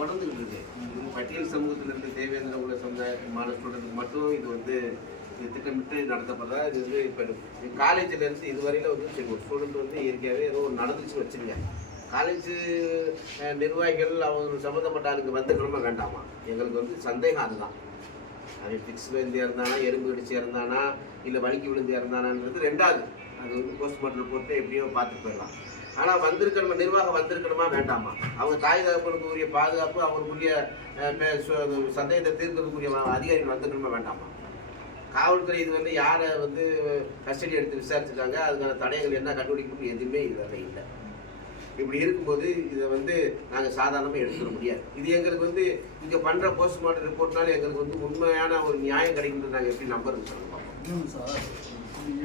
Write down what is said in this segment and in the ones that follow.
தொடர்ந்துகிட்டு இருக்கு. இது பட்டியல் சமூகத்திலிருந்து தேவேந்திர உள்ள சமுதாயத்துக்கு மாணவ மட்டும் இது வந்து திட்டமிட்டு நடத்தப்படுறதா? இது வந்து இப்போ காலேஜ்லேருந்து இதுவரையில் இதுவரையில வந்து சரி ஒரு ஸ்டூடெண்ட் வந்து இயற்கையாகவே ஏதோ ஒரு நடந்துச்சு வச்சுருங்க காலேஜ் நிர்வாகிகள் அவங்க சம்மந்தப்பட்ட ஆளுங்க வந்துக்கணுமா வேண்டாமா? எங்களுக்கு வந்து சந்தேகம் அதுதான். அவன் பிக்ஸ் விழுந்து இறந்தானா எறும்பு கடிச்சு இறந்தானா இல்லை வலிக்கு விழுந்து இருந்தானான்றது ரெண்டாவது. அது வந்து போஸ்ட்மார்ட்டம் போட்டு எப்படியோ பார்த்துட்டு போயிடலாம். ஆனால் வந்திருக்கணுமா நிர்வாகம் வந்திருக்கணுமா வேண்டாமா? அவங்க தாய் தகப்பனுக்கு உரிய பாதுகாப்பு அவங்களுக்குரிய சந்தேகத்தை தீர்க்கிறதுக்குரிய அதிகாரிகள் வந்துக்கணுமா வேண்டாமா? காவல்துறை இது வந்து யாரை வந்து கஸ்டடி எடுத்து விசாரிச்சிருக்காங்க அதுக்கான தடயங்கள் என்ன கண்டுபிடிக்கணும் எதுவுமே இதில் இல்லை. இப்படி இருக்கும்போது இதை வந்து நாங்கள் சாதாரணமாக எடுத்துட முடியாது. இது எங்களுக்கு வந்து இங்கே பண்ணுற போஸ்ட்மார்ட்டம் ரிப்போர்ட்னால எங்களுக்கு வந்து உண்மையான ஒரு நியாயம் கிடைக்குன்றது நாங்கள் எப்படி நம்பருன்னு சொல்லுங்க பார்ப்போம் சார்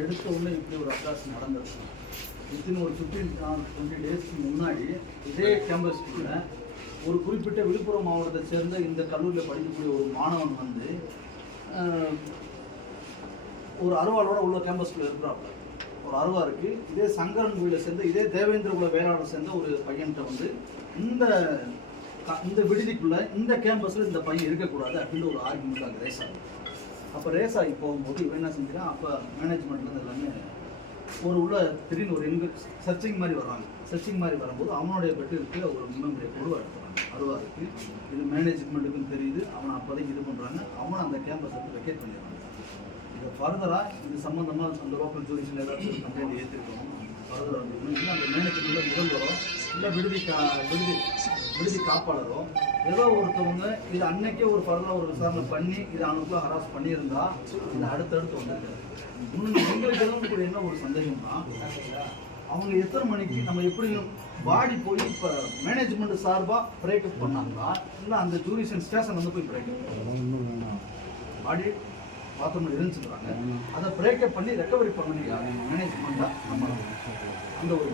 எடுத்த உடனே இப்படி ஒரு அட்டாச் நடந்திருக்கு. வித்தின் ஒரு ஃபிஃப்டீன் டுவெண்ட்டி டேஸ்க்கு முன்னாடி இதே கேம்பஸ்க்குள்ள ஒரு குறிப்பிட்ட விழுப்புரம் மாவட்டத்தை சேர்ந்த இந்த கல்லூரியில் படிக்கக்கூடிய ஒரு மாணவன் வந்து ஒரு அருவாளோட உள்ள கேம்பஸ்க்குள்ள இருக்கிறாப்புல. ஒரு அருவா இருக்கு. இதே சங்கரன் கோயிலை சேர்ந்த இதே தேவேந்திர குல வேளாளர் சேர்ந்த ஒரு பையன்கிட்ட வந்து இந்த இந்த விடுதிக்குள்ள இந்த கேம்பஸ்ல இந்த பையன் இருக்கக்கூடாது அப்படின்னு ஒரு ஆர்குமெண்ட் அங்கே ரேஸ் ஆகும் அப்போ ரேஸ் ஆகி போகும்போது இவன் என்ன செஞ்சுக்கான் அப்போ மேனேஜ்மெண்ட்லேருந்து எல்லாமே ஒரு உள்ள திடீர்னு ஒரு இன்கு சர்ச்சிங் மாதிரி வராங்க சர்ச்சிங் மாதிரி வரும்போது அவனுடைய பெட்டிற்கு ஒரு மெமரியை பொருவா எடுத்துறாங்க அருவா இருக்கு இது மேனேஜ்மெண்ட்டுக்கும் தெரியுது. அவனை அப்போதைக்கு இது பண்ணுறாங்க அவனை அந்த கேம்பஸ் வந்து வெக்கேட் பண்ணிடுறாங்க இதை ஃபர்தராக இது சம்மந்தமாக அந்த லோக்கல் ஜூரிஷன் ஏதாச்சும் கம்ப்ளைண்ட் ஏற்றிருக்கணும் அந்த மேனேஜ்மெண்ட்டில் முதல்வரோ இல்லை விடுதி கா விடுதி விடுதி காப்பாளரோ ஏதோ ஒருத்தவங்க இது அன்னைக்கே ஒரு ஃபர்தராக ஒரு விசாரணை பண்ணி இது அவனுக்குள்ள ஹராஸ் பண்ணியிருந்தா இது அடுத்தடுத்து வந்துருக்காது இன்னும் எங்களுக்கு கூட என்ன ஒரு சந்தேகம்னா அவங்க எத்தனை மணிக்கு நம்ம எப்படியும் பாடி போய் இப்போ மேனேஜ்மெண்ட் சார்பாக பிரேக்கப் பண்ணாங்களா? இல்லை அந்த ஜூரிஷன் ஸ்டேஷன் வந்து போய் பிரேக்கப் பாடி பாத்ரூம் இருந்துச்சுறாங்க அதை பிரேக்கப் பண்ணி ரெக்கவரி பண்ணி மேனேஜ்மெண்ட்டாக நம்ம அந்த ஒரு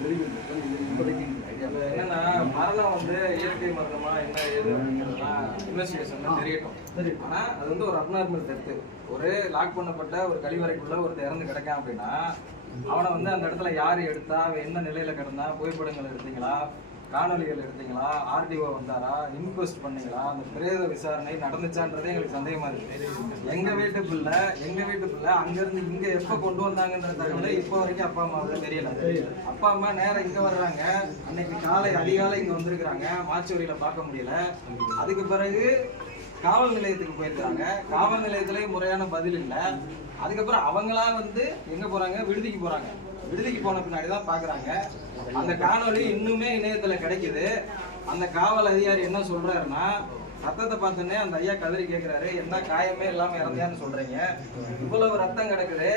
இப்போதைக்கு என்னன்னா மரணம் வந்து இயற்கை மரணமா என்ன ஏது இன்வெஸ்டிகேஷன்ல தெரியட்டும். சரி ஆனா அது வந்து ஒரு அப்நார்மல் டெத்து ஒரு லாக் பண்ணப்பட்ட ஒரு கழிவறைக்குள்ள ஒருத்தர் இறந்து கிடக்கான் அப்படின்னா அவனை வந்து அந்த இடத்துல யார் எடுத்தா அவன் என்ன நிலையில கிடந்தா புகைப்படங்கள் எடுத்தீங்களா காணொளிகள் எடுத்தீங்களா? ஆர்டிஓ வந்தாரா? இன்கொஸ்ட் பண்ணீங்களா? அந்த பிரேத விசாரணை நடந்துச்சான்றதே எங்களுக்கு சந்தேகமா இருக்கு. எங்க வீட்டு பிள்ளை எங்க வீட்டு பிள்ளை அங்க இருந்து இங்க எப்ப கொண்டு வந்தாங்கன்ற தகவலை இப்போ வரைக்கும் அப்பா அம்மாவுக்கு தெரியல. அப்பா அம்மா நேரம் இங்க வர்றாங்க. அன்னைக்கு காலை அதிகாலை இங்க வந்திருக்கிறாங்க. மாச்சோரியில பார்க்க முடியல. அதுக்கு பிறகு காவல் நிலையத்துக்கு போயிருக்காங்க காவல் நிலையத்திலேயே முறையான பதில் இல்லை. அதுக்கப்புறம் அவங்களா வந்து எங்க போறாங்க? விடுதிக்கு போறாங்க. விடுதிக்கு போன பின்னாடி தான் பாக்குறாங்க. அந்த காணொளி இன்னுமே இணையத்துல கிடைக்குது. அந்த காவல் அதிகாரி என்ன சொல்றாருன்னா ரத்தத்தை பார்த்தோன்னே அந்த ஐயா கதறி கேக்குறாரு. என்ன காயமே இல்லாம இறந்தியான்னு சொல்றீங்க. இவ்வளவு ரத்தம் கிடக்குது.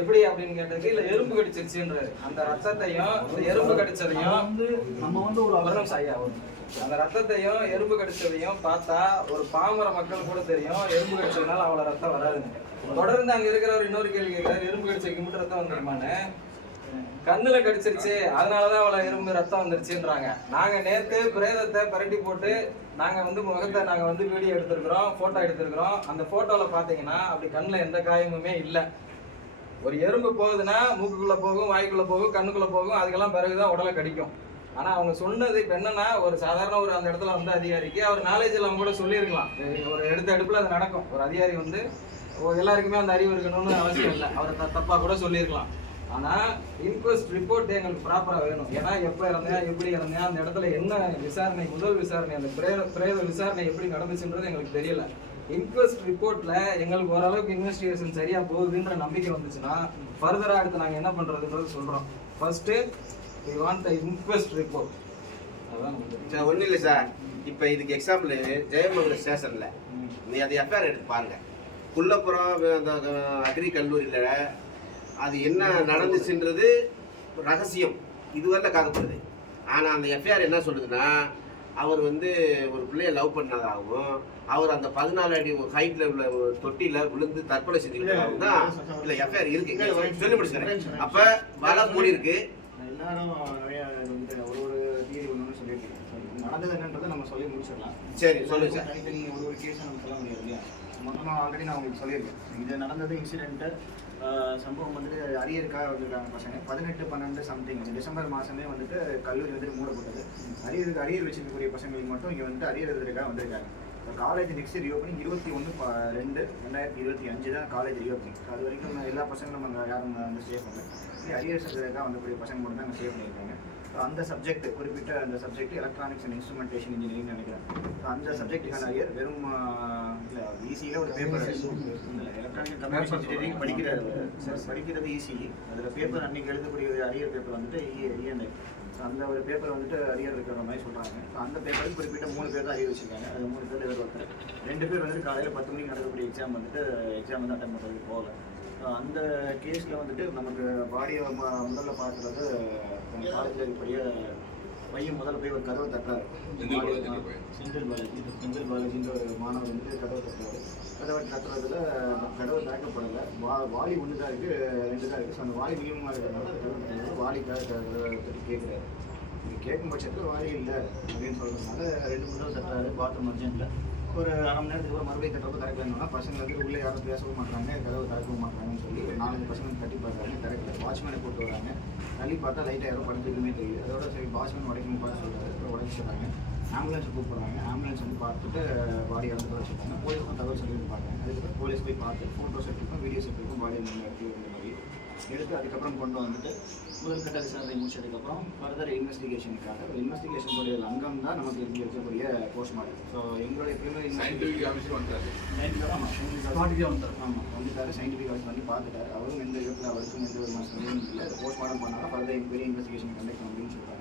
எப்படி அப்படின்னு கேட்டதுக்கு இல்ல எறும்பு கடிச்சிருச்சுன்றாரு. அந்த ரத்தத்தையும் இந்த எறும்பு கடிச்சதையும் வந்து நம்ம வந்து ஒரு அவரம் ஐயா. அந்த ரத்தத்தையும் எறும்பு கடிச்சதையும் பார்த்தா ஒரு பாமர மக்கள் கூட தெரியும். எறும்பு கடிச்சதுனால அவ்வளவு ரத்தம் வராதுன்னு. தொடர்ந்து அங்க இருக்கிறவர் இன்னொரு கேள்வி கேட்கிறாரு எறும்பு கடிச்சதுக்கு மட்டும் ரத்தம் வந்துருமான்னு? கண்ணுல கடிச்சிருச்சு. அதனாலதான் அவளை எறும்பு ரத்தம் வந்துருச்சுன்றாங்க. நாங்க நேத்து பிரேதத்தை பரட்டி போட்டு நாங்க வந்து முகத்தை நாங்க வந்து வீடியோ எடுத்திருக்கிறோம் போட்டோ எடுத்திருக்கிறோம். அந்த போட்டோல பாத்தீங்கன்னா அப்படி கண்ணுல எந்த காயமுமே இல்லை. ஒரு எறும்பு போகுதுன்னா மூக்குக்குள்ள போகும் வாய்க்குள்ள போகும் கண்ணுக்குள்ள போகும் அதுக்கெல்லாம் பிறகுதான் உடலை கடிக்கும். ஆனா அவங்க சொன்னது இப்ப என்னன்னா ஒரு சாதாரண ஒரு அந்த இடத்துல வந்து அதிகாரிக்கு அவர் நாலேஜ் எல்லாம் கூட சொல்லியிருக்கலாம். ஒரு எடுத்த எடுப்புல அது நடக்கும். ஒரு அதிகாரி வந்து எல்லாருக்குமே அந்த அறிவு இருக்கணும்னு அவசியம் இல்லை. அவர் த- தப்பா கூட சொல்லியிருக்கலாம். ஆனா இன்கொஸ்ட் ரிப்போர்ட் எங்களுக்கு ப்ராப்பரா வேணும். ஏன்னா எப்ப இறந்தேன் எப்படி இறந்தேன் அந்த இடத்துல என்ன விசாரணை முதல் விசாரணை அந்த பிரேத பிரேத விசாரணை எப்படி நடந்துச்சுன்றது எங்களுக்கு தெரியல. இன்கொஸ்ட் ரிப்போர்ட்ல எங்களுக்கு ஓரளவுக்கு இன்வெஸ்டிகேஷன் சரியா போகுதுன்ற நம்பிக்கை வந்துச்சுன்னா ஃபர்தரா அடுத்து நாங்க என்ன பண்றதுன்றது சொல்றோம். First we want the inquest report அதான் சார் ஒன்றும் இல்லை சார். இப்போ இதுக்கு எக்ஸாம்பிள் ஜெயமங்கலம் ஸ்டேஷனில். நீ அதை எஃப்ஐஆர் எடுத்து பாருங்க. குள்ளப்புறம் அக்ரி கல்லூரியில் அது என்ன நடந்துச்சுன்றது ரகசியம். இதுவரையில் காக்கப்படுது ஆனால் அந்த எஃப்ஐஆர் என்ன சொல்லுதுன்னா அவர் வந்து ஒரு பிள்ளைய லவ் பண்ணதாகவும் அவர் அந்த பதினாலு அடி ஹைட்ல உள்ள ஒரு தொட்டியில விழுந்து தற்கொலை செஞ்சுக்கிட்டதாகவும் தான் இல்லை எஃப்ஐஆர் இருக்கு. சொல்லி முடிச்சுக்கிறேன். அப்போ வலை மூடி இருக்கு. எல்லாரும் நிறைய வந்து ஒரு ஒரு தியரி ஒன்று சொல்லியிருக்கீங்க நடந்தது என்னன்றதை நம்ம சொல்லி முடிச்சிடலாம். சரி சொல்லுங்க சார் தனித்தனி ஒரு ஒரு கேஸ் நம்ம சொல்ல முடியாது இல்லையா? மொத்தமாக ஆல்ரெடி நான் உங்களுக்கு சொல்லியிருக்கேன். இது நடந்தது இன்சிடென்ட்டு சம்பவம் வந்துட்டு அரியருக்காக வந்திருக்காங்க பசங்க. பதினெட்டு பன்னெண்டு சம்திங் டிசம்பர் மாதமே வந்துட்டு கல்லூரி வந்துட்டு மூடப்பட்டது. அரியருக்கு அரியர் வச்சிருக்கக்கூடிய பசங்களுக்கு மட்டும் இங்கே வந்துட்டு அரியர் எழுதுறதுக்காக வந்திருக்காங்க. இப்போ காலேஜ் நெக்ஸ்ட் ரீஓப்பனிங் இருபத்தி ஒன்று ரெண்டு ரெண்டாயிரத்தி இருபத்தி அஞ்சு தான் காலேஜ் ரீஓப்பனிங் அது வரைக்கும் எல்லா பசங்களும் அங்கே யாரும் வந்து சேவ் பண்ணல. அரியர் எழுதுறதுக்காக வந்தக்கூடிய பசங்க மட்டும் தான் நாங்கள் சேவ் பண்ணியிருக்காங்க. ஸோ அந்த சப்ஜெக்ட் குறிப்பிட்ட அந்த subject electronics and instrumentation engineering நினைக்கிறேன். ஸோ அந்த சப்ஜெக்ட்டுக்கான அரியர் வெறும் இல்லை ஈஸியில் ஒரு பேப்பர் எலக்ட்ரானிக் கம்யூனிகேஷன் இன்ஜினியரிங் படிக்கிறாரு சார் படிக்கிறது ஈஸி அதில் பேப்பர் அன்னைக்கு எழுதக்கூடிய ஒரு அரியர் பேப்பர் வந்துட்டு இஎன்ஐ அந்த ஒரு பேப்பர் வந்துட்டு அரியர் இருக்கிற மாதிரி சொல்கிறாங்க ஸோ அந்த பேப்பருக்கு குறிப்பிட்ட மூணு பேர் தான் அரியர் வச்சிருக்காங்க. அது மூணு பேர் ஏதோ ஒருத்தர். ரெண்டு பேர் வந்துட்டு காலையில் பத்து மணிக்கு நடக்கக்கூடிய எக்ஸாம் வந்துட்டு எக்ஸாம் வந்து அட்டன் பண்ணுறதுக்கு போகல. ஸோ அந்த கேஸில் வந்துட்டு நமக்கு பாடியை முதல்ல பார்க்குறது காலேஜில் இருக்கக்கூடிய பையன் முதல்ல போய் ஒரு கதவை தட்டுறாரு. செந்தில் பாலாஜி செந்தில் பாலாஜின்ற ஒரு மாணவர் வந்து கதவை தட்டுறாரு. கதவை தட்டுறதுல கதவை திறக்கப்படலை வா வாலி ஒன்று தான் இருக்குது ரெண்டு தான் இருக்குது ஸோ அந்த வாலி மினிமமாக இருக்கிறதுனால கதவை தட்டுறது வாலிக்காக கதவை தட்டி கேட்குறாரு இது கேட்கும் பட்சத்தில் வாலி இல்லை அப்படின்னு சொல்கிறதுனால ரெண்டு மூணு தட்டுறாரு. பாத்ரூம் அர்ஜென்ட்டில் ஒரு அரை மணி நேரத்துக்கு அப்புறம் மறுபடியும் கட்டுறது திறக்கலன்னா பசங்க வந்து உள்ளே யாரும் பேசவும் மாட்டாங்க கதவு திறக்கவும் மாட்டாங்கன்னு சொல்லி ஒரு நாலஞ்சு பசங்க கட்டி பார்க்குறாங்க திறக்கல. வாட்ச்மேனை போட்டு வராங்க. தள்ளி பார்த்தா லைட்டாக யாரோ படுத்துக்குமே தெரியுது அதோட சரி வாட்ச்மேன் உடைக்கணும் பார்த்து சொல்கிறாரு அப்புறம் உடைச்சிடுறாங்க ஆம்புலன்ஸ் கூப்பிட்றாங்க. ஆம்புலன்ஸ் வந்து பார்த்துட்டு பாடி இறந்து வச்சுருக்காங்க போலீஸ் தகவல் சொல்லி பார்த்தாங்க அதுக்கப்புறம் போலீஸ் போய் பார்த்து ஃபோட்டோஸ் எடுத்துருக்கோம் வீடியோஸ் எடுத்துருக்கோம் பாடி இறந்து எடுத்து அதுக்கப்புறம் கொண்டு வந்துட்டு முதல் கட்ட விசாரணை முடிச்சதுக்கப்புறம் ஃபர்தர் இன்வெஸ்டிகேஷனுக்காக இன்வெஸ்டிகேஷனுடைய அங்கம் தான் நமக்கு இங்கே இருக்கக்கூடிய போஸ்ட்மார்ட்டம் ஸோ எங்களுடைய ப்ரிமினரி சயின்டிஃபிக் ஆஃபீஸர் வந்துட்டாரு. ஆமாம் ஸ்பாட்டுக்கே வந்துட்டாரு. ஆமாம் வந்துட்டாரு. சயின்டிஃபிக் ஆஃபீஸ் வந்து பார்த்துட்டாரு. அவரும் எந்த விதத்தில் அவருக்கும் எந்த விதமான சந்தேகமும் இல்லை. போஸ்ட்மார்ட்டம் பண்ணாலும் ஃபர்தர் என்கொயரி இன்வெஸ்டிகேஷன் கண்டக்ட் அப்படின்னு சொல்கிறாங்க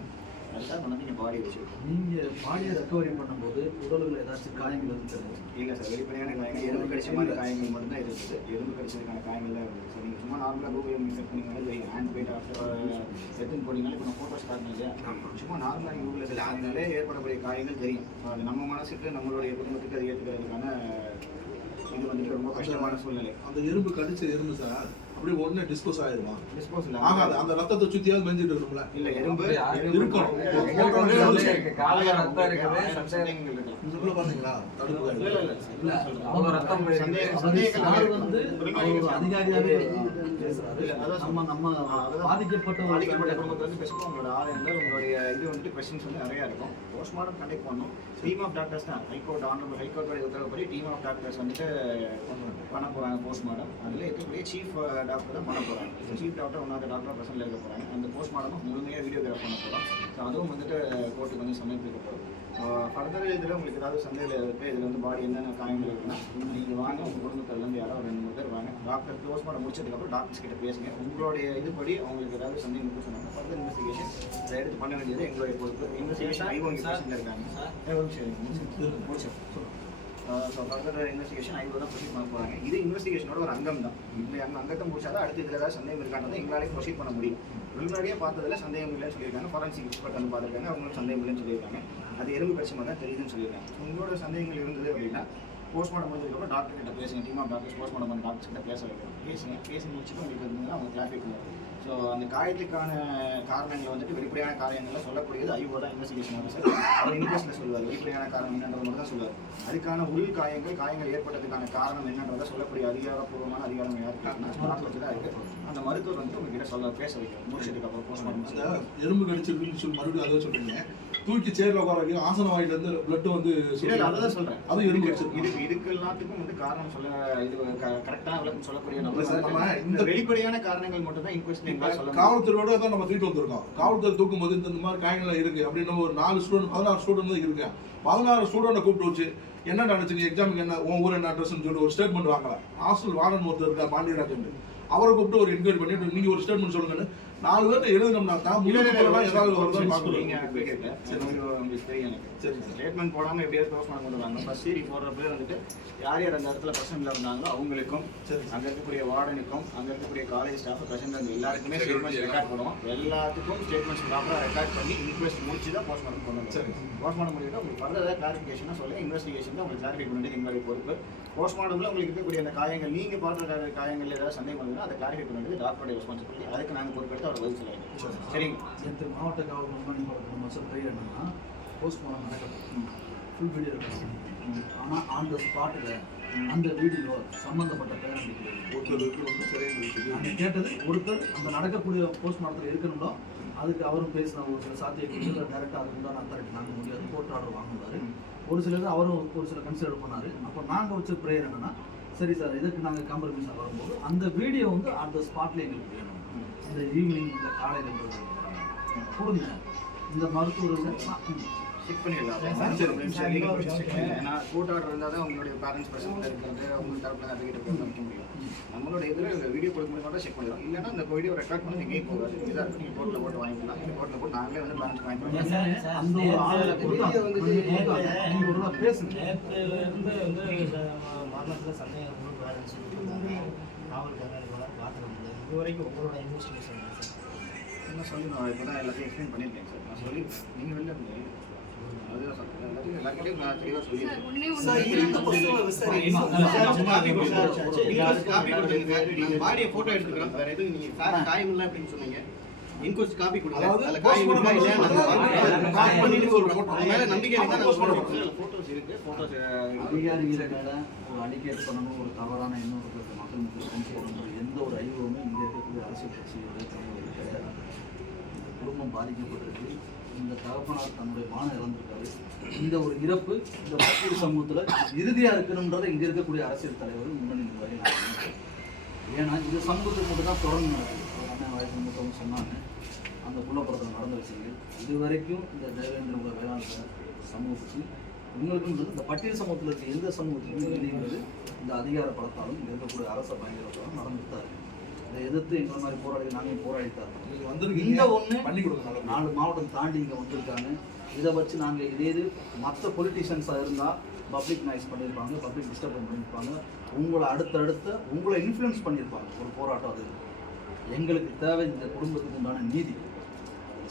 அதுதான் வந்து இங்கே பாடி வச்சுருக்கோம் நீங்க பாடியை ரெக்கவரி பண்ணும்போது உடலுல ஏதாச்சும் காயங்கள் இருந்தது இல்லை சார் வெளிப்படையான காயங்கள் எறும்பு கடிச்ச மாதிரி காயங்கள். மட்டும்தான் இருக்குது. எறும்பு கடிச்சதுக்கான காயங்கள் தான் இருக்குது. ஸோ நீங்கள் சும்மா நார்மலாக கூகுள் செக் பண்ணிங்கனாலே ஹேண்ட் பெயிட் ஆஃப்டர் எத்தனை போனீங்கனாலே இப்போ நான் ஃபோட்டோஸ் காட்டணும் இல்லையா? சும்மா நார்மலாக கூகுளில் செக் பண்ணிங்கனாலே ஏற்படக்கூடிய காயங்கள் தெரியும். அது நம்ம மனசுக்கு நம்மளுடைய குடும்பத்துக்கு அது ஏற்றுக்கிறதுக்கான இது வந்துட்டு ரொம்ப கஷ்டமான சூழ்நிலை. அந்த எறும்பு கடிச்ச எறும்பு சார் அப்படியே உடனே டிஸ்போஸ் ஆயிடுமா? டிஸ்போஸ் ஆகாது. அந்த ரத்தத்தை சுத்தியாவது மெஞ்சிட்டு இருக்கணும்ல இல்லை எறும்பு இருக்கணும். காலையில ரத்தம் இருக்குது சந்தேகங்கள் இதுக்குள்ள பாத்தீங்களா? தடுப்பு இல்ல, ரத்தம் சந்தேகங்கள். வந்து அதிகாரியாவே பாதிக்கப்பட்ட பாதிக்கப்பட்ட குடும்பத்துல வந்து பேசும்போது உங்களோட ஆதாரங்கள் உங்களுடைய இது வந்துட்டு கொஸ்டின்ஸ் வந்து நிறைய இருக்கும். போஸ்ட்மார்ட்டம் கண்டக்ட் பண்ணணும் டீம் ஆஃப் டாக்டர்ஸ் தான். ஹைகோர்ட் ஆனரபிள் ஹைகோர்ட்டோட உத்தரவுப்படி டீம் ஆஃப் டாக்டர்ஸ் வந்துட்டு பண்ண போறாங்க போஸ்ட்மார்ட்டம் அதுல இருக்கக்கூடிய சீஃப் டாக்டர் தான் பண்ண போறாங்க. சீஃப் டாக்டர் ஒன்றாவது டாக்டர் பர்சன்ல இருக்க போறாங்க. அந்த போஸ்ட்மார்ட்டம் முழுமையாக வீடியோகிராஃப் பண்ண போறோம். ஸோ அதுவும் வந்துட்டு கோர்ட்டுக்கு வந்து சமர்ப்பிக்கப்படும். ஃபர்தர் இதில் உங்களுக்கு ஏதாவது சந்தேகம் இருக்குது இதில் வந்து பாடி என்னென்ன காயங்கள் இருக்குன்னா நீங்கள் வாங்க உங்கள் குடும்பத்துலேருந்து யாரோ ரெண்டு மூணு பேர் வாங்க. டாக்டர் க்ளோஸ் பண்ண முடிச்சதுக்கப்புறம் டாக்டர்ஸ் கிட்ட பேசுங்க. உங்களுடைய இதுபடி அவங்களுக்கு ஏதாவது சந்தேகம் இருக்கு சொன்னாங்க ஃபர்தர் இன்வெஸ்டிகேஷன் இதை எடுத்து பண்ண வேண்டியது எங்களுடைய பொறுப்பு. இன்வெஸ்டிகேஷன் ஐஓ இங்கே பேசிட்டு இருக்காங்க. ஸோ ஃபர்தர் இன்வெஸ்டிகேஷன் ஐஓ தான் ப்ரொசீட் பண்ண போகிறாங்க இது இன்வெஸ்டிகேஷனோட ஒரு அங்கம் தான். இந்த அந்த அங்கத்தை முடிச்சாதான் அடுத்து இதில் ஏதாவது சந்தேகம் இருக்கான்றதை எங்களாலே ப்ரொசீட் பண்ண முடியும். முன்னாடியே பார்த்ததுல சந்தேகம் இல்லைன்னு சொல்லியிருக்காங்க. ஃபாரன்சிக் எக்ஸ்பர்ட் வந்து பார்த்துருக்காங்க. அவங்களும் சந்தேகம் இல்லைன்னு சொல்லியிருக்காங்க. அது எறும்பு கட்சி தான் தெரியுதுன்னு சொல்லியிருக்காங்க. உங்களோட சந்தேகங்கள் இருந்தது அப்படின்னா போஸ்ட்மார்ட்டம் முடிஞ்சதுக்கப்புறம் டாக்டர் கிட்ட பேசுங்க டீம் ஆஃப் டாக்டர்ஸ் போஸ்ட்மார்ட்டம் பண்ண டாக்டர்ஸ் கிட்ட பேச வைக்கணும். பேசுங்க பேசி முடிச்சுட்டு உங்களுக்கு இருந்ததுன்னா அவங்க கிளாரிஃபை பண்ணுவாங்க. ஸோ அந்த காயத்துக்கான காரணங்களை வந்துட்டு வெளிப்படையான காரணங்களை சொல்லக்கூடியது ஐஓ தான் இன்வெஸ்டிகேஷன் ஆஃபீஸர் அவர் இன்வெஸ்ட்ல சொல்லுவார் வெளிப்படையான காரணம் என்னன்றது மட்டும் தான் சொல்லுவார். அதுக்கான உள் காயங்கள் காயங்கள் ஏற்பட்டதுக்கான காரணம் என்னன்றதை சொல்லக்கூடிய அதிகாரப்பூர்வமான அதிகாரம் யாருக்கு? தான் இருக்கு அந்த மருத்துவர் வந்து உங்ககிட்ட சொல்ல பேச வைக்கணும். முடிச்சதுக்கு அப்புறம் அந்த போஸ்ட்மார்ட்டம் எறும்பு கடிச்சிருக்குன்னு சொல்லி மறுபடியும் அதை சொல்றீங்க. தூக்கி சேர்ல உட்கார வைக்க ஆசன வாயில இருந்து பிளட் வந்து இல்ல, அதுதான் சொல்றேன். அது எறும்பு இதுக்கு கடிச்சிருக்கு இதுக்கு- இதுக்கு எல்லாத்துக்கும் வந்து காரணம் சொல்ல இது கரெக்டான விளக்கம் சொல்லக்கூடிய நம்ம இந்த வெளிப்படையான காரணங்கள் மட்டும் தான் இன்கொஸ்ட் எங்களால் சொல்ல முடியும். காவல்துறையோட தான் நம்ம தூக்கிட்டு வந்திருக்கோம். காவல்துறை தூக்கும் போது இந்த மாதிரி காயங்கள் இருக்கு அப்படின்னு ஒரு நாலு ஸ்டூடெண்ட் பதினாறு ஸ்டூடெண்ட் தான் இருக்கு பதினாறு ஸ்டூடெண்ட்டை கூப்பிட்டு வச்சு என்ன நினைச்சீங்க? எக்ஸாமுக்கு என்ன? உன் ஊர் என்ன அட்ரஸ்னு சொல்லி ஒரு ஸ்டேட்மெண்ட் வாங்கலாம். ஹாஸ்டல் வார்டன் ஒருத்தர் இருக்கா பாண்டியராஜன். அவரை கூப்பிட்டு ஒரு என்கொயரி பண்ணிட்டு நீங்க ஒரு ஸ்டேட்மெண்ட் சொல்லுங்கன்னு. நாலு பேர்ட்ட எழுதினோம்னா தான் முன்னாடி ஏதாவது வருதான்னு பார்க்கணும். சரி ஸ்டேட்மெண்ட் போடாம எப்படியாவது க்ளோஸ் பண்ண கொண்டு வராங்க ஃபர்ஸ்ட் சீரி போடுற பேர் வந்துட்டு யார் யார் அந்த இடத்துல பிரசன்ட்ல இருந்தாங்களோ அவங்களுக்கும் சரி. அங்க இருக்கக்கூடிய வார்டனுக்கும் அங்க இருக்கக்கூடிய காலேஜ் ஸ்டாஃப் பிரசன்ட் அந்த எல்லாருக்குமே ஸ்டேட்மெண்ட்ஸ் ரெக்கார்ட் பண்ணுவோம் எல்லாத்துக்கும் ஸ்டேட்மெண்ட்ஸ் ப்ராப்பரா ரெக்கார்ட் பண்ணி இன்கொஸ்ட் முடிச்சு தான் போஸ்ட்மார்ட்டம் கொண்டு சரி. போஸ்ட்மார்ட்டம் முடிவிட்டு உங்களுக்கு ஃபர்தர் ஏதாவது கிளாரிஃபிகேஷனா சொல்ல. இன்வெஸ்டிகேஷன் தான் உங்களுக்கு கிளாரிஃபை பண்ணிட்டு எங்களுடைய பொறுப்பு. போஸ்ட்மார்ட்டம்ல உங்களுக்கு இருக்கக்கூடிய அந்த காயங்கள் நீங்க பார்த்த காயங்கள் ஏதாவது சந்தேகம் வந்ததுன்னா அதை கிளாரிஃபை பண்ணிட்டு டாக்டருடைய ரெஸ்பான்சிபிலிட்டி அதுக்கு நாங்க பொறுப்பெடுத்து அவர் பதில் சொல்ல வேண்டும் சரிங்க. நேற்று மாவட்ட காவல் கண்காணிப்பாளர் நம்ம பெயர் என்னன்னா போஸ்ட்மார்ட்டம் நடக்கட்டும் ஃபுல் வீடியோ ரெக்கார்ட் ஆனால் ஆன் த ஸ்பாட்டில் அந்த வீடியோ சம்மந்தப்பட்ட ஒருத்தருக்கு வந்து சரியா இருந்துச்சு. நாங்கள் கேட்டது ஒருத்தர் அந்த நடக்கக்கூடிய போஸ்ட்மார்ட்டத்தில் இருக்கணும்னா அதுக்கு அவரும் பேசின ஒரு சில சாத்தியக்கூறுகள் டேரெக்டாக அதுக்கு உண்டான அத்தாரிட்டி நாங்கள் முடியாது. கோர்ட் ஆர்டர் வாங்கினாரு. ஒரு சிலது அவரும் ஒரு சில கன்சிடர் பண்ணார். அப்போ நாங்கள் வச்ச ப்ரேயர் என்னன்னா சரி சார் இதுக்கு நாங்கள் காம்ப்ரமைஸாக வரும்போது அந்த வீடியோ வந்து அந்த ஸ்பாட்ல எங்களுக்கு வேணும். இந்த ஈவினிங் இந்த காலையில் கொடுங்க இந்த மருத்துவர்கள் செக் பண்ணிடலாம். ஏன்னா கோர்ட் ஆர்டர் இருந்தால் தான் உங்களுடைய பேரண்ட்ஸ் பர்சன்ட் இருக்கிறது உங்கள் தரப்பில் அட்வொகேட் இருக்கிறது முடியும். நம்மளோட இதில் வீடியோ கொடுக்கும்போது மட்டும் செக் பண்ணிடலாம். இல்லைன்னா இந்த வீடியோ ரெக்கார்ட் பண்ணி போகாது. இதாக இருக்கும் நீங்கள் கோர்ட்டில் போட்டு வாங்கிக்கலாம். கோர்ட்டில் போட்டு நாங்களே வந்து பேரண்ட்ஸ் வாங்கிக்கலாம் அந்த ஒரு நீங்கள் நாள் பேசுங்க. நேற்றுல இருந்து வந்து மரணத்தில் சந்தேகம் வந்து பேரண்ட்ஸ் காவல் கண்காணிப்பாளர் பார்த்துக்க முடியாது இது வரைக்கும் உங்களோட இன்வெஸ்டிகேஷன் என்ன சொல்லி நான் இப்போ தான் எல்லாத்தையும் எக்ஸ்பிளைன் பண்ணியிருக்கேன் சார் நான் சொல்லி நீங்கள் வெளில இருந்தீங்க பாடியை போட்டோ எடுத்துக்கிறோம் வேற எதுவும் நீங்க காயம் இல்லை அப்படின்னு சொன்னீங்க இன்கோஸ்ட் காப்பி கொடுங்க அதுல காயம் இருக்கா நாங்க பார்க்கிறோம். காப்பி பண்ணிட்டு சொல்றோம் மேல நம்பிக்கை இருந்தா நாங்க சொல்றோம் மேல ஒரு அடிக்கேட் பண்ணணும் ஒரு தவறான இன்னொரு குடும்பம் பாதிக்கப்பட்டிருக்கு. இந்த தகப்பனார் தன்னுடைய மானம் இழந்திருக்காரு. இந்த ஒரு இறப்பு இந்த மக்கள் சமூகத்தில் இறுதியாக இருக்கணுன்றதை இங்கே இருக்கக்கூடிய அரசியல் தலைவர் முன்னணி வரை ஏன்னா இந்த சமூகத்துக்கு மட்டும் தான் தொடர்ந்து நடக்குது. அண்ணன் வயசு மூத்தவங்க சொன்னாங்க. அந்த புள்ளப்புறத்தில் நடந்த விஷயங்கள். இது வரைக்கும் இந்த தேவேந்திர வேளாண் சமூகத்துக்கு உங்களுக்குன்றது இந்த பட்டியல் சமூகத்தில் இருக்க எந்த சமூகத்துக்கும் இல்லைங்கிறது இந்த அதிகார பலத்தாலும் இருக்கக்கூடிய அரச பயங்கரத்தாலும் நடந்துட்டு தான் இருக்குது இதை எதிர்த்து எங்களை மாதிரி போராடி நாங்கள் போராடித்தான். இருக்கோம். நீங்க இங்க வந்திருக்கீங்க ஒண்ணு பண்ணி கொடுங்க நாலு மாவட்டம் தாண்டி இங்கே வந்திருக்காங்க. இதை வச்சு நாங்கள் இதே இது மற்ற பொலிட்டிஷியன்ஸாக இருந்தால் பப்ளிக் நாய்ஸ் பண்ணியிருப்பாங்க பப்ளிக் டிஸ்டர்ப் பண்ணியிருப்பாங்க உங்களை அடுத்தடுத்த உங்களை இன்ஃப்ளூயன்ஸ் பண்ணியிருப்பாங்க ஒரு போராட்டம் அது. எங்களுக்கு தேவை இந்த குடும்பத்துக்கு உண்டான நீதி.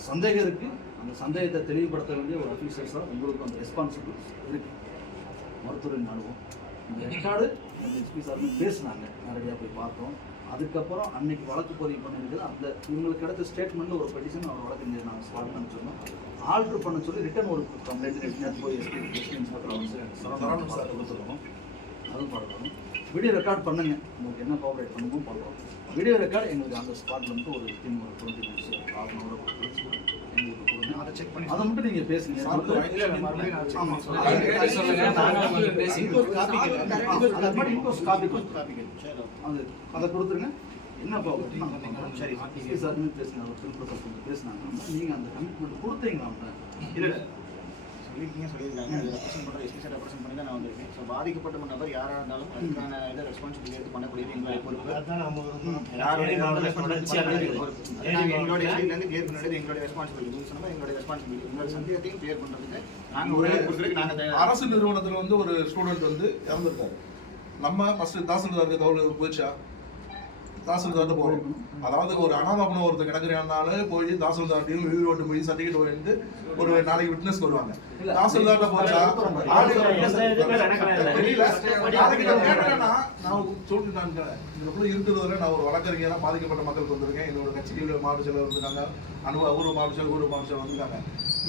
சந்தேகம் இருக்குது அந்த சந்தேகத்தை தெளிவுபடுத்த வேண்டிய ஒரு அஃபீஸர்ஸாக உங்களுக்கு அந்த ரெஸ்பான்சிபிள் இருக்குது மருத்துவரின் அனுபவம் இந்த ரெக்கார்டு எஸ்பி சார்னு பேசினாங்க. நேரடியாக போய் பார்த்தோம். அதுக்கப்புறம் அன்னைக்கு வழக்கு பதிவு பண்ணியிருக்குது அந்த இவங்களுக்கு கிடைச்ச ஸ்டேட்மெண்ட்டில் ஒரு பெட்டிஷன் அவர் வழக்கு நாங்கள் ஸ்டார்ட் பண்ண சொன்னோம். ஆல்ட்ரு பண்ண சொல்லி ரிட்டன் ஒரு கம்ப்ளைண்ட் நேற்று போய் எஸ்பி அதுவும் பார்க்கணும் வீடியோ ரெக்கார்ட் பண்ணுங்க. உங்களுக்கு என்ன கோஆப்ரேட் பண்ணணுமோ பண்ணுறோம் வீடியோ ரெக்கார்ட் எங்களுக்கு அந்த ஸ்பாட்ல மட்டும் ஒரு வித்தின் ஒரு twenty minutes half an hour அதை செக் பண்ணி அதை மட்டும் நீங்கள் பேசுங்க. அதை நாங்க கொடுத்துருங்க. என்ன ப்ராப்ளம் சரி. சரி பேசுங்க. பேசினாங்க. நீங்கள் அந்த கமிட்மெண்ட் கொடுத்தீங்களா இல்ல இல்ல சொல்லியிருக்கீங்க அது ரெப்ரசென்ட் பண்ணுற எஸ்பி சார் ரெப்ரசென்ட் பண்ணி தான் நான் வந்திருக்கேன். ஸோ பாதிக்கப்பட்ட நபர் யாராக இருந்தாலும் அதுக்கான இதை ரெஸ்பான்சிபிலிட்டி எடுத்து பண்ணக்கூடியது எங்களுடைய பொறுப்பு. எங்களுடைய சைட்லேருந்து கிளியர் பண்ணுறது எங்களுடைய ரெஸ்பான்சிபிலிட்டி நீங்கள் சொன்ன எங்களுடைய ரெஸ்பான்சிபிலிட்டி உங்களோட சந்தேகத்தையும் கிளியர் பண்ணுறதுக்கு நாங்கள் ஒரு கொடுக்குறதுக்கு நாங்கள் தயாரா அரசு நிறுவனத்துல வந்து ஒரு ஸ்டூடெண்ட் வந்து இறந்துருக்காரு. நம்ம ஃபர்ஸ்ட் தாசில்தாருக்கு தகவல் போயிடுச்சா? தாசில்தார்ட்ட போகணும் அதாவது ஒரு அனாதாபனம் ஒருத்தர் கிடக்குறானால போய் தாசில்தார்ட்டையும் வீடு ஓட்டு போய் சர்டிஃபிகேட் வாங்கிட்டு ஒரு நாளைக்கு விட்னஸ்க்கு வருவாங்க. தாசில்தார்ட்ட போச்சா. தெரியல. நாளைக்கு நான் கேட்டேன்னா நான் சொல்லிட்டாங்க இதுக்குள்ள இருக்கிறதுல நான் ஒரு வழக்கறிஞரா பாதிக்கப்பட்ட மக்களுக்கு வந்திருக்கேன். என்னோட கட்சியில் மாவட்ட செயலர் வந்திருக்காங்க. அனுபவ ஊர் மாவட்ட செயலர் ஊர் மாவட்ட செயலர் வந்திருக்காங்க.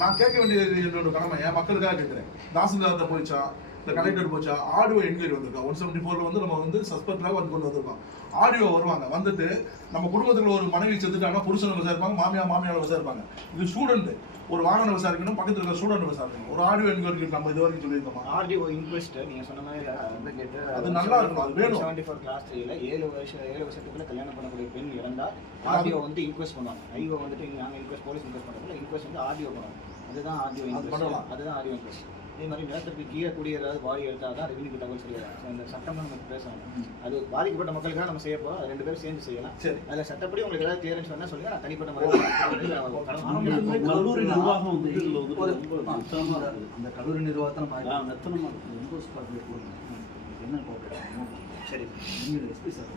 நான் கேட்க வேண்டியது என்னோட கடமை. மக்களுக்காக கேட்கிறேன். தாசில்தார்ட்ட போயிச்சா? இந்த கலெக்டர் போச்சா? ஆடியோ என்கொயரி வந்திருக்கோம் ஒன் செவன்டி ஃபோர்ல வந்து நம்ம வந்து சஸ்பெக்டாக வந்து கொண்டு வந்திருக்கோம். ஆடியோ வருவாங்க. வந்துட்டு நம்ம குடும்பத்துல ஒரு மனைவி செத்துட்டாங்கன்னா புருஷன் விசாரிப்பாங்க மாமியார் மாமியார் விசாரிப்பாங்க. இது ஸ்டூடெண்ட் ஒரு வாகனம் விசாரிக்கணும் பக்கத்துல இருக்க ஸ்டூடெண்ட் விசாரிக்கணும். ஒரு ஆடியோ என்கொயரி நம்ம இது வரைக்கும் சொல்லியிருக்கோமா? ஆர்டிஓ இன்கொஸ்ட் நீங்க சொன்ன மாதிரி advocate, அது நல்லா இருக்கும், அது வேணும். 74 கிளாஸ் த்ரீல ஏழு வருஷம் ஏழு வருஷத்துக்குள்ள கல்யாணம் பண்ணக்கூடிய பெண் இறந்தா ஆர்டிஓ வந்து இன்கொஸ்ட் பண்ணுவாங்க. ஐஓ வந்துட்டு இங்க நாங்க இன்கொஸ்ட் போலீஸ் இன்கொஸ்ட் பண்றதுல இன்கொஸ்ட் வந்து ஆர்டிஓ பண்ணுவாங்க. அதுதான் இன்கொஸ்ட் பண்ணலாம். அதுதான் ஆர்டிஓ இன்கொஸ்ட் அதே மாதிரி நிலத்திற்கு கீழே கூடிய ஏதாவது பாடி எடுத்தால் தான் ரெவன்யூ தகவல் சொல்லிடுறாங்க ஸோ இந்த சட்டம் நம்ம பேசணும். அது பாதிக்கப்பட்ட மக்களுக்காக நம்ம செய்ய அது ரெண்டு பேரும் சேர்ந்து செய்யலாம். சரி. அதுல சட்டப்படி உங்களுக்கு ஏதாவது கிளியரன்ஸ் வேணா சொல்லுங்க. நான் தனிப்பட்ட முறையில் கல்லூரி நிர்வாகம் வந்து ஒரு அந்த- அந்த கல்லூரி நிர்வாகத்தை நம்ம மெத்தனமாக இம்போஸ் கார்டு கொடுங்க உங்களுக்கு என்ன கோஆப்ரேட் சரி. நீங்கள் எஸ்பி சார்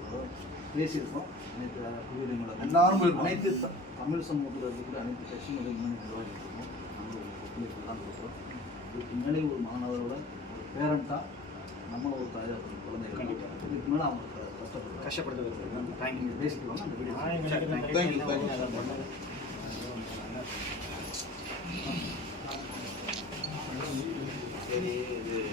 பேசியிருக்கோம். அனைத்து கல்லூரிகளோட எல்லாரும். அனைத்து தமிழ் சமூகத்தில் இருக்கக்கூடிய அனைத்து கட்சிகளும் நிர்வாகிகளுக்கும் ஒரு ஒத்துழைப்பு தான் கொடுக்குறோம். இதுக்கு மேலே ஒரு மாணவரோட ஒரு பேரண்ட்டாக நம்ம ஒரு தாயார் ஒரு குழந்தைகள் இதுக்கு மேலே அவங்க க- கஷ்டப்படுறாங்க கஷ்டப்படுத்துறது. தேங்க்யூ நீங்கள் பேசிக்கலாம்? அந்த வீடியோ. சரி இது